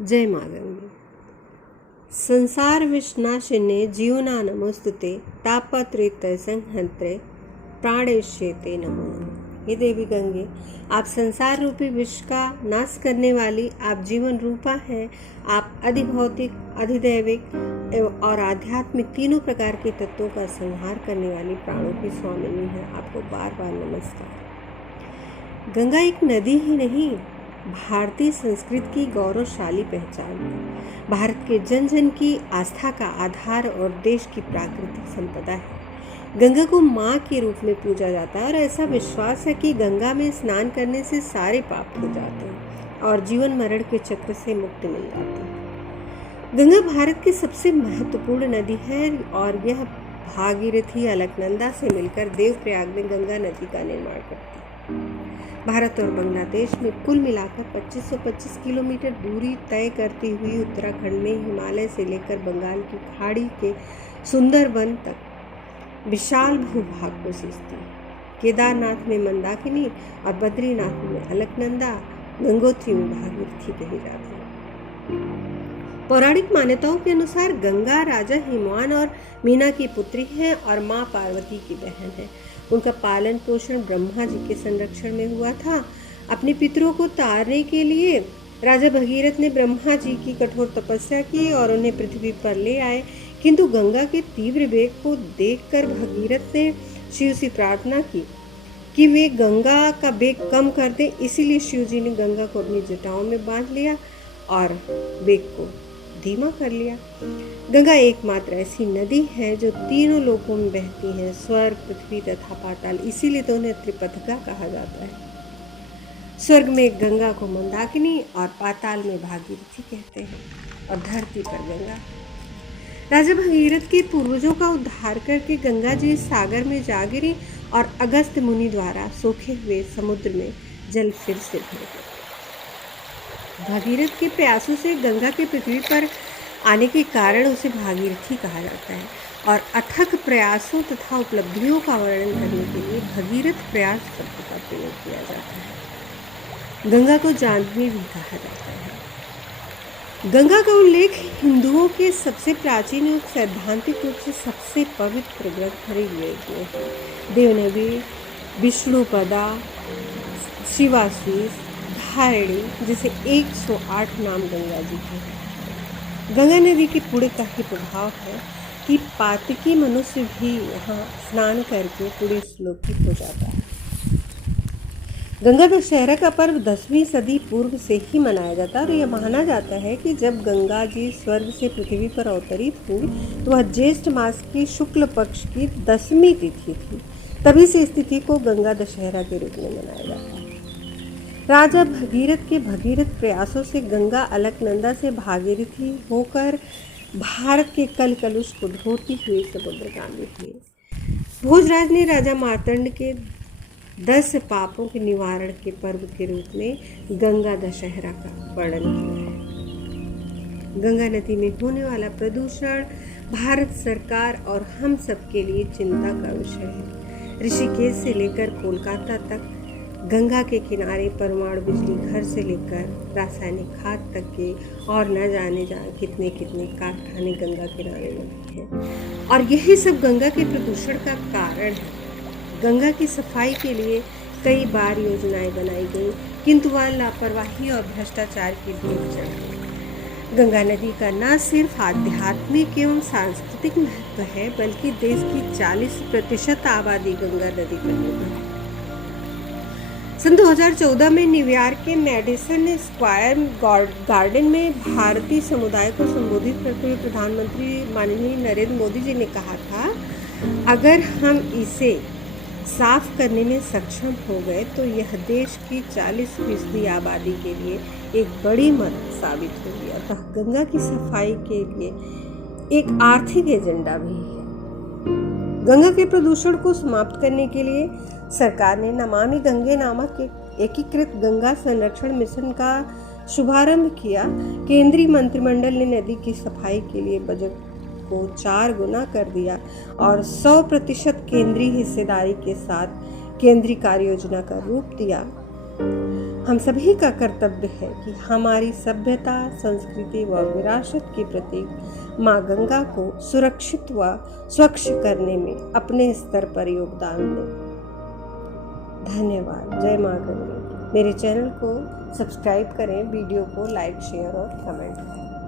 जय माँ गंगे। संसार विषनाशिने जीवना नमोस्तुते तापत्रय संहंत्रे प्राणेष्यते नमो नमः। हे देवी गंगे, आप संसार रूपी विष का नाश करने वाली, आप जीवन रूपा हैं। आप अधिभौतिक, अधिदैविक और आध्यात्मिक तीनों प्रकार के तत्वों का संहार करने वाली प्राणों की स्वामिनी है। आपको बार बार नमस्कार। गंगा एक नदी ही नहीं, भारतीय संस्कृति की गौरवशाली पहचान है। भारत के जन जन की आस्था का आधार और देश की प्राकृतिक संपदा है। गंगा को माँ के रूप में पूजा जाता है और ऐसा विश्वास है कि गंगा में स्नान करने से सारे पाप धुल जाते हैं और जीवन मरण के चक्र से मुक्ति मिल जाती है। गंगा भारत की सबसे महत्वपूर्ण नदी है और यह भागीरथी अलकनंदा से मिलकर देवप्रयाग में गंगा नदी का निर्माण करती है। भारत और बांग्लादेश में कुल मिलाकर 2525 किलोमीटर दूरी तय करती हुई उत्तराखंड में हिमालय से लेकर बंगाल की खाड़ी के सुंदरवन तक विशाल भूभाग को सींचती है। केदारनाथ में मंदाकिनी और बद्रीनाथ में अलकनंदा, गंगोत्री में भागीरथी कही जाती है। पौराणिक मान्यताओं के अनुसार गंगा राजा हिमवान और मीना की पुत्री है और माँ पार्वती की बहन है। उनका पालन पोषण ब्रह्मा जी के संरक्षण में हुआ था। अपने पितरों को तारने के लिए राजा भगीरथ ने ब्रह्मा जी की कठोर तपस्या की और उन्हें पृथ्वी पर ले आए, किंतु गंगा के तीव्र वेग को देखकर भगीरथ ने शिव से प्रार्थना की कि वे गंगा का वेग कम कर दें। इसीलिए शिव जी ने गंगा को अपनी जटाओं में बांध लिया और वेग को धीमा कर लिया। गंगा एकमात्र ऐसी नदी है जो तीनों लोकों में बहती है, स्वर्ग, पृथ्वी तथा पाताल। इसीलिए तो उन्हें त्रिपथगा कहा जाता है। स्वर्ग में गंगा को मंदाकिनी और पाताल में भागीरथी कहते हैं और धरती पर गंगा। राजा भगीरथ के पूर्वजों का उद्धार करके गंगा जी सागर में जा गिरी और अगस्त मुनि द्वारा सोखे हुए समुद्र में जल फिर से भर गया। भागीरथ के प्रयासों से गंगा के पृथ्वी पर आने के कारण उसे भागीरथी कहा जाता है और अथक प्रयासों तथा उपलब्धियों का वर्णन करने के लिए भगीरथ प्रयास शब्द का प्रयोग किया जाता है। गंगा को जाह्नवी भी कहा जाता है। गंगा का उल्लेख हिंदुओं के सबसे प्राचीन और सैद्धांतिक रूप से सबसे पवित्र ग्रंथ ऋग्वेद में है। देवनवी, विष्णुपदा, शिवाशीष, धारिणी जैसे 108 नाम गंगा जी के हैं। गंगा नदी के पुण्य का ही प्रभाव है कि पातकी मनुष्य भी यहाँ स्नान करके पुण्य श्लोकित हो जाता है। गंगा दशहरा का पर्व 10वीं सदी पूर्व से ही मनाया जाता है और यह माना जाता है कि जब गंगा जी स्वर्ग से पृथ्वी पर अवतरित हुई तो वह ज्येष्ठ मास की शुक्ल पक्ष की 10वीं तिथि थी। तभी से इस तिथि को गंगा दशहरा के रूप में मनाया जाता है। राजा भगीरथ के भगीरथ प्रयासों से गंगा अलकनंदा से भागीरथी होकर भारत के कल कलुष को धोती हुई समुद्रगामी हुई। भोजराज ने राजा मार्तंड के 10 पापों के निवारण के पर्व के रूप में गंगा दशहरा का वर्णन किया है। गंगा नदी में होने वाला प्रदूषण भारत सरकार और हम सब के लिए चिंता का विषय है। ऋषिकेश से लेकर कोलकाता तक गंगा के किनारे परमाणु बिजली घर से लेकर रासायनिक खाद तक के और न जाने कितने कितने कारखाने गंगा किनारे लगे हैं और यही सब गंगा के प्रदूषण का कारण है। गंगा की सफाई के लिए कई बार योजनाएं बनाई गई, किंतु वह लापरवाही और भ्रष्टाचार की भेंट चढ़ गई। गंगा नदी का न सिर्फ आध्यात्मिक एवं सांस्कृतिक महत्व है, बल्कि देश की 40% आबादी गंगा नदी पर निर्भर है। सन 2014 में न्यूयॉर्क के मैडिसन स्क्वायर गार्डन में भारतीय समुदाय को संबोधित करते हुए प्रधानमंत्री माननीय नरेंद्र मोदी जी ने कहा था, अगर हम इसे साफ करने में सक्षम हो गए तो यह देश की 40% आबादी के लिए एक बड़ी मदद साबित होगी। अतः गंगा की सफाई के लिए एक आर्थिक एजेंडा भी है। गंगा के प्रदूषण को समाप्त करने के लिए सरकार ने नमामि गंगे नामक एक एकीकृत गंगा संरक्षण मिशन का शुभारंभ किया। केंद्रीय मंत्रिमंडल ने नदी की सफाई के लिए बजट को 4 गुना कर दिया और 100% केंद्रीय हिस्सेदारी के साथ केंद्रीय कार्य योजना का रूप दिया। हम सभी का कर्तव्य है कि हमारी सभ्यता, संस्कृति व विरासत के प्रतीक माँ गंगा को सुरक्षित व स्वच्छ करने में अपने स्तर पर योगदान दें। धन्यवाद। जय माँ गंगे। मेरे चैनल को सब्सक्राइब करें, वीडियो को लाइक, शेयर और कमेंट करें।